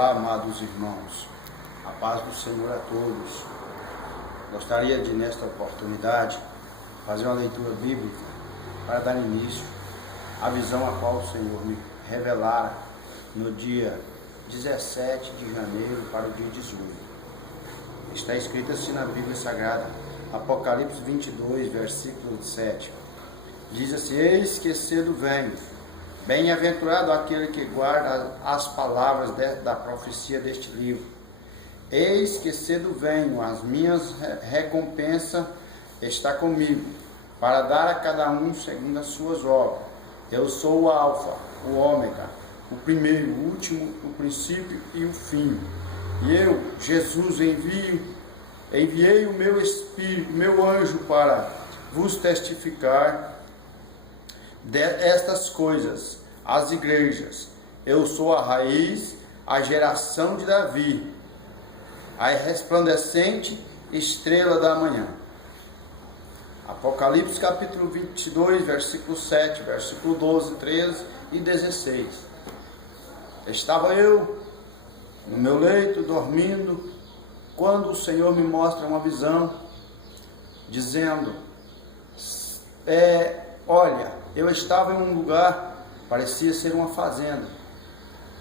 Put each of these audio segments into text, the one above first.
Olá, amados irmãos, a paz do Senhor a todos. Gostaria de, nesta oportunidade, fazer uma leitura bíblica para dar início à visão a qual o Senhor me revelara no dia 17 de janeiro para o dia 18. Está escrito assim na Bíblia Sagrada, Apocalipse 22, versículo 7. Diz assim: eis que cedo venho, bem-aventurado aquele que guarda as palavras da profecia deste livro. Eis que cedo venho, as minhas recompensas está comigo, para dar a cada um segundo as suas obras. Eu sou o Alfa, o Ômega, o primeiro, o último, o princípio e o fim. E eu, Jesus, enviei o meu Espírito, meu anjo, para vos testificar destas coisas às igrejas. Eu sou a raiz, a geração de Davi, a resplandecente estrela da manhã. Apocalipse capítulo 22, versículo 7, versículo 12, 13 e 16. Estava eu no meu leito, dormindo, quando o Senhor me mostra uma visão, dizendo, olha, eu estava em um lugar, parecia ser uma fazenda,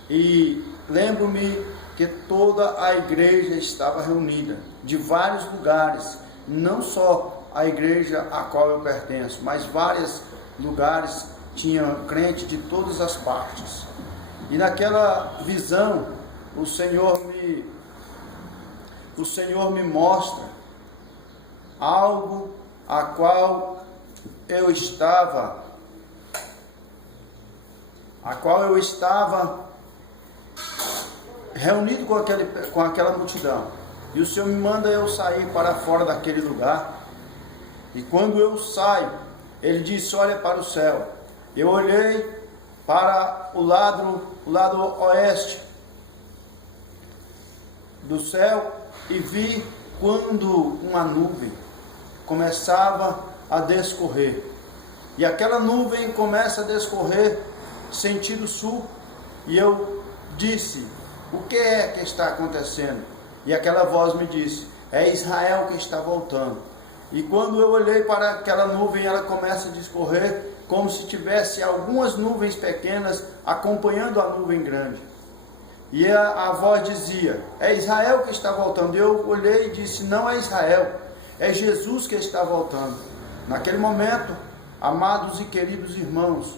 e lembro-me que toda a igreja estava reunida, de vários lugares, não só a igreja a qual eu pertenço, mas vários lugares, tinha crente de todas as partes. E naquela visão, o Senhor me mostra algo a qual eu estava reunido com aquela multidão. E o Senhor me manda eu sair para fora daquele lugar. E quando eu saio, Ele disse: olha para o céu. Eu olhei para o lado oeste do céu e vi quando uma nuvem começava a descorrer. E aquela nuvem começa a descorrer sentido sul. E eu disse: o que é que está acontecendo? E aquela voz me disse: é Israel que está voltando. E quando eu olhei para aquela nuvem, ela começa a discorrer como se tivesse algumas nuvens pequenas acompanhando a nuvem grande. E a voz dizia: é Israel que está voltando. E eu olhei e disse: não é Israel, é Jesus que está voltando. Naquele momento, amados e queridos irmãos,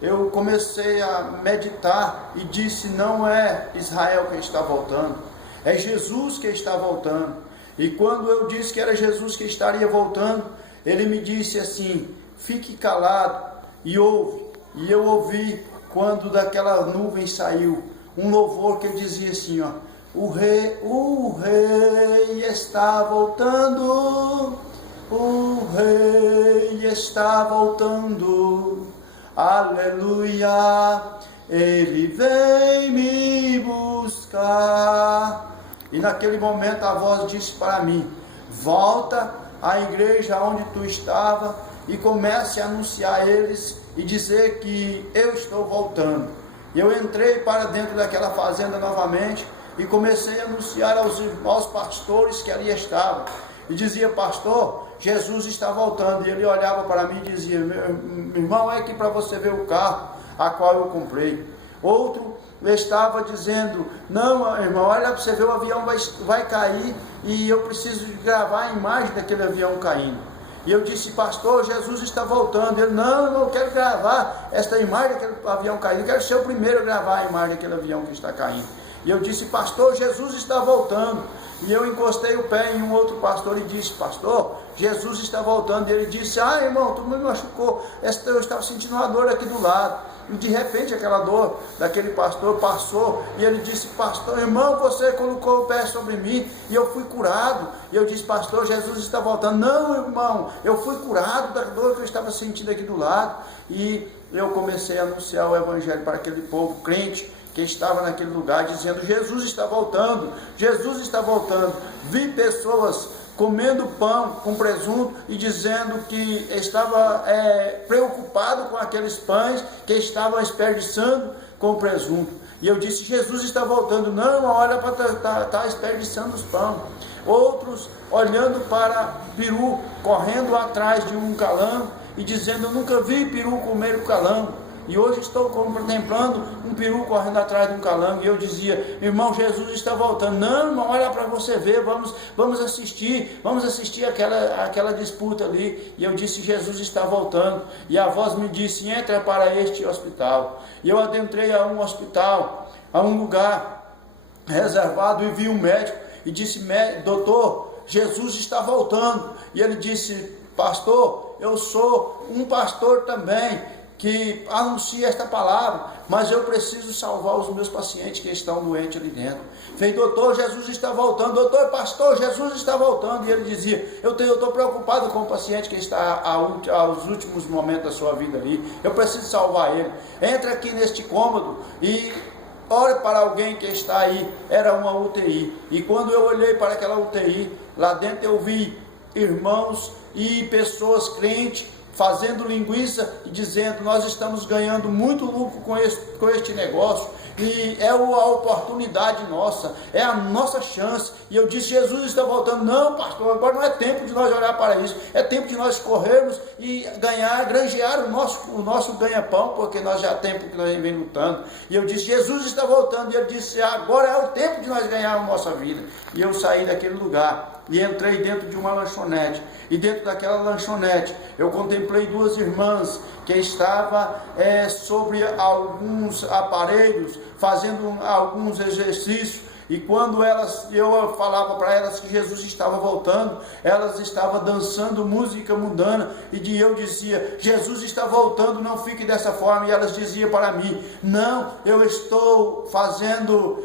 eu comecei a meditar e disse: não é Israel que está voltando, é Jesus que está voltando. E quando eu disse que era Jesus que estaria voltando, Ele me disse assim: fique calado e ouve. E eu ouvi, quando daquela nuvem saiu um louvor que dizia assim, ó: o rei está voltando, o rei está voltando, aleluia, Ele vem me buscar. E naquele momento a voz disse para mim: volta à igreja onde tu estava e comece a anunciar a eles e dizer que eu estou voltando. E eu entrei para dentro daquela fazenda novamente e comecei a anunciar aos irmãos pastores que ali estavam. E dizia: pastor, Jesus está voltando. E ele olhava para mim e dizia: meu irmão, é aqui para você ver o carro a qual eu comprei. Outro estava dizendo: não, irmão, olha para você ver, o avião vai cair e eu preciso gravar a imagem daquele avião caindo. E eu disse: pastor, Jesus está voltando. Ele: não, irmão, eu quero gravar esta imagem daquele avião caindo, eu quero ser o primeiro a gravar a imagem daquele avião que está caindo. E eu disse: pastor, Jesus está voltando. E eu encostei o pé em um outro pastor e disse: pastor, Jesus está voltando. E ele disse: ah, irmão, tu me machucou, eu estava sentindo uma dor aqui do lado. E de repente aquela dor daquele pastor passou e ele disse: pastor, irmão, você colocou o pé sobre mim e eu fui curado. E eu disse: pastor, Jesus está voltando. Não, irmão, eu fui curado da dor que eu estava sentindo aqui do lado. E eu comecei a anunciar o evangelho para aquele povo crente que estava naquele lugar, dizendo: Jesus está voltando, Jesus está voltando. Vi pessoas comendo pão com presunto e dizendo que estava preocupado com aqueles pães que estavam desperdiçando com presunto. E eu disse, Jesus está voltando. Não, irmão, olha para tá desperdiçando os pães. Outros olhando para peru, correndo atrás de um calango e dizendo, eu nunca vi peru comer o calango. E hoje estou contemplando um peru correndo atrás de um calango. E eu dizia, irmão, Jesus está voltando. Não, irmão, olha para você ver, vamos assistir aquela disputa ali. E eu disse, Jesus está voltando. E a voz me disse, entra para este hospital. E eu adentrei a um hospital, a um lugar reservado, e vi um médico e disse, doutor, Jesus está voltando. E ele disse, pastor, eu sou um pastor também, que anuncia esta palavra, mas eu preciso salvar os meus pacientes que estão doentes ali dentro. Falei, doutor, Jesus está voltando. Doutor, pastor, Jesus está voltando. E ele dizia, eu estou preocupado com o paciente que está aos últimos momentos da sua vida ali, eu preciso salvar ele. Entra aqui neste cômodo e ore para alguém que está aí. Era uma UTI, e quando eu olhei para aquela UTI, lá dentro eu vi irmãos e pessoas crentes fazendo linguiça e dizendo, nós estamos ganhando muito lucro com este negócio, e é a oportunidade nossa, é a nossa chance. E eu disse, Jesus está voltando. Não, pastor, agora não é tempo de nós olhar para isso, é tempo de nós corrermos e granjear o nosso ganha-pão, porque nós já temos tempo que nós vem lutando. E eu disse, Jesus está voltando. E ele disse, agora é o tempo de nós ganharmos a nossa vida. E eu saí daquele lugar e entrei dentro de uma lanchonete, e dentro daquela lanchonete eu contemplei duas irmãs que estavam sobre alguns aparelhos, fazendo alguns exercícios. E quando eu falava para elas que Jesus estava voltando, elas estavam dançando música mundana, e eu dizia, Jesus está voltando, não fique dessa forma. E elas diziam para mim, não, eu estou fazendo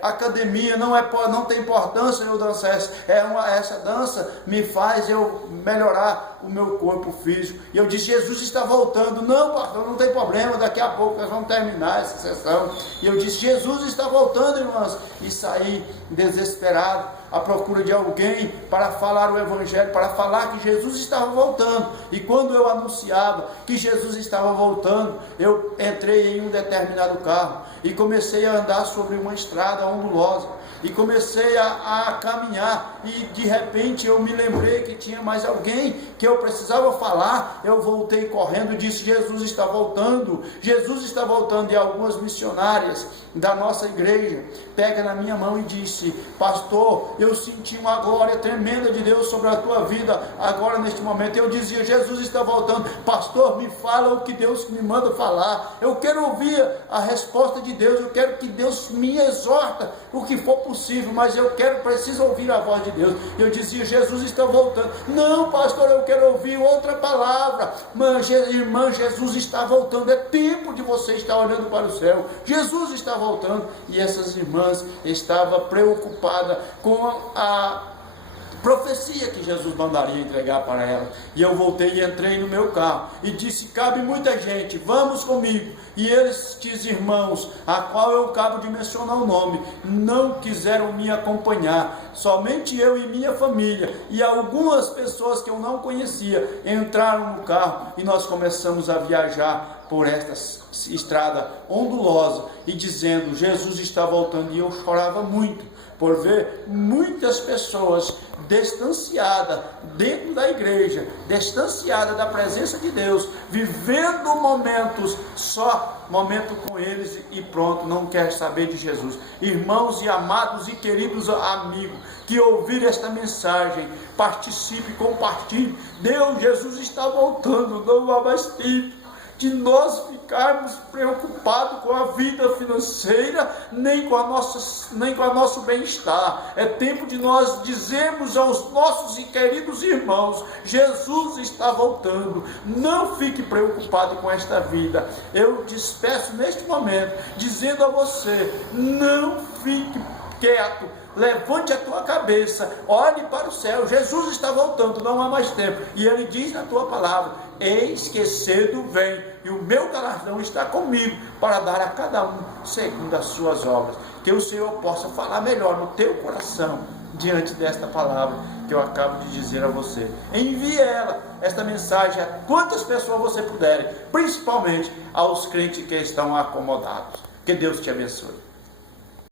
academia, não tem importância eu dançar, essa dança me faz eu melhorar o meu corpo físico. E eu disse, Jesus está voltando. Não, pastor, não tem problema, daqui a pouco nós vamos terminar essa sessão. E eu disse, Jesus está voltando, irmãs. E saí desesperado, à procura de alguém para falar o evangelho, para falar que Jesus estava voltando. E quando eu anunciava que Jesus estava voltando, eu entrei em um determinado carro e comecei a andar sobre uma estrada ondulosa, e comecei a caminhar, e de repente eu me lembrei que tinha mais alguém que eu precisava falar. Eu voltei correndo e disse, Jesus está voltando, Jesus está voltando. E algumas missionárias da nossa igreja pega na minha mão e disse, pastor, eu senti uma glória tremenda de Deus sobre a tua vida agora neste momento. Eu dizia, Jesus está voltando. Pastor, me fala o que Deus me manda falar, eu quero ouvir a resposta de Deus, eu quero que Deus me exorta o que for possível, mas preciso ouvir a voz de Deus. Eu dizia, Jesus está voltando. Não, pastor, eu quero ouvir outra palavra. Irmã, Jesus está voltando, é tempo de você estar olhando para o céu, Jesus está voltando. E essas irmãs estavam preocupadas com a profecia que Jesus mandaria entregar para ela. E eu voltei e entrei no meu carro e disse, cabe muita gente, vamos comigo. E estes irmãos, a qual eu acabo de mencionar o nome, não quiseram me acompanhar. Somente eu e minha família e algumas pessoas que eu não conhecia entraram no carro, e nós começamos a viajar por esta estrada ondulosa e dizendo, Jesus está voltando. E eu chorava muito por ver muitas pessoas distanciadas dentro da igreja, distanciadas da presença de Deus, vivendo momentos só, momento com eles e pronto, não quer saber de Jesus. Irmãos e amados e queridos amigos que ouviram esta mensagem, participe, compartilhe. Jesus está voltando, não há mais tempo de nós ficarmos preocupados com a vida financeira, nem com o nosso bem-estar. É tempo de nós dizermos aos nossos e queridos irmãos, Jesus está voltando, não fique preocupado com esta vida. Eu despeço neste momento, dizendo a você, não fique quieto, levante a tua cabeça, olhe para o céu, Jesus está voltando, não há mais tempo. E ele diz na tua palavra, eis que cedo vem, e o meu galardão está comigo, para dar a cada um segundo as suas obras. Que o Senhor possa falar melhor no teu coração, diante desta palavra que eu acabo de dizer a você. Envie esta mensagem a quantas pessoas você puder, principalmente aos crentes que estão acomodados. Que Deus te abençoe.